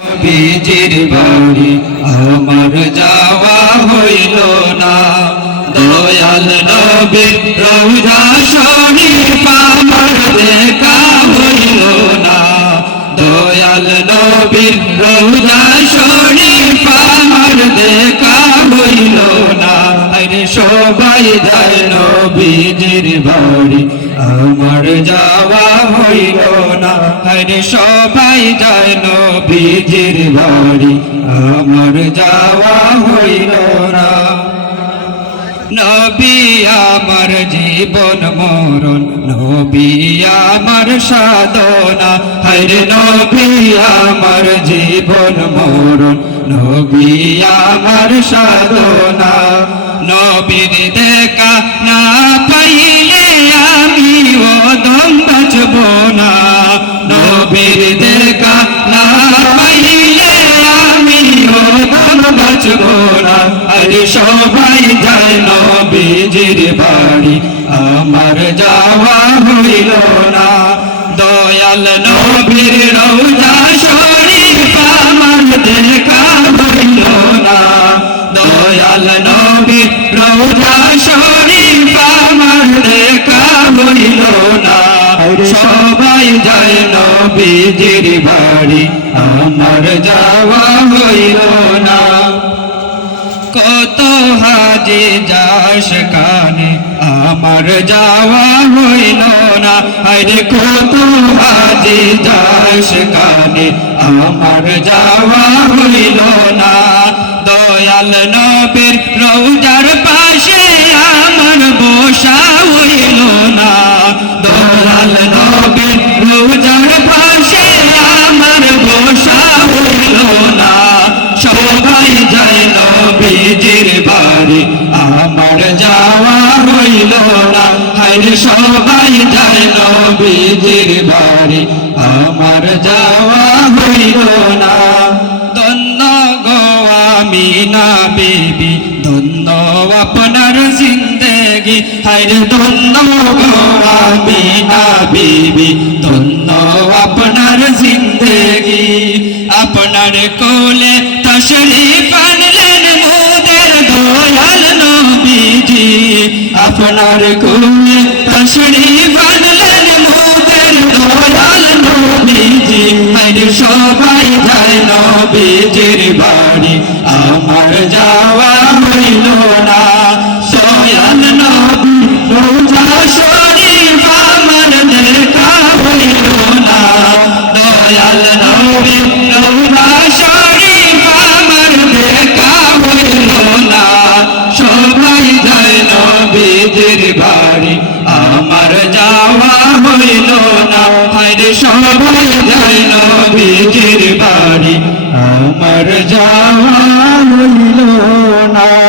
নবীজির বাড়ি আমার যাওয়া হইল না। দয়াল নবীর রওজা শরীফ আমার দেখা হইল না। দয়াল নবীর রওজা শরীফ আমার দেখা হইল না। আরে সবাই যায় নবীজির বাড়ি আমার যাওয়া হইল না। আরে সবাই যায় নবীজির বাড়ি আমার যাওয়া হইল না। নবী আমার জীবন মরণ, নবী আমার সাধনা। হায়রে নবী আমার জীবন মরণ, নবী আমার সাধনা। নবীর দেখা না পাইলে আমি ওদম বাঁচব না। নবীর দেখা না পাইলে আমি ওদম বাঁচব না। আরে সবাই যায় নবীজির বাড়ি আমার যাওয়া হইল না। দয়াল নবীর রওজা শরীফ আমার দেখা হইল না। দয়াল নবীর রওজা শরীফ আমার দেখা হইল না। সবাই যায় নবীজির বাড়ি আমার যাওয়া হইল না। কত হাজি যাস কানে আমার যাওয়া হইল না। আরে কত হাজি যাস কানে আমার যাওয়া হইল না। দয়াল নবীর রওজার পাশে আমার বসা হইল না। দয়াল নবীর রওজার পাশে আমার বসা হইল না। সবাই যায় নবীজির বাড়ি আমার যাওয়া হইল না। হায়রে সবাই যায় নবীজির বাড়ি আমার যাওয়া হইল না। ধন্য গো আমিনা বিবি, ধন্য আপনার জিন্দেগি। হায়রে ধন্য গো আমিনা বিবি, ধন্য আপনার জিন্দেগি। আপনার কোলে তশরীফ আনলেন মোদের দয়াল নবীজি। আপনার কোলে তশরীফ আনলেন মোদের দয়াল নবীজি। আরে সবাই যায় নবীজির বাড়ি আমার যাওয়া হইল না। দয়াল নবীর রওজা শরীফ আমার দেখা হইল না। দয়াল নবীর রওজা শরীফ আমার দেখা হইল না। সবাই যায় নবীজির বাড়ি আমার যাওয়া হইল না। হায়রে সবাই যায় নবীজির বাড়ি আমার যাওয়া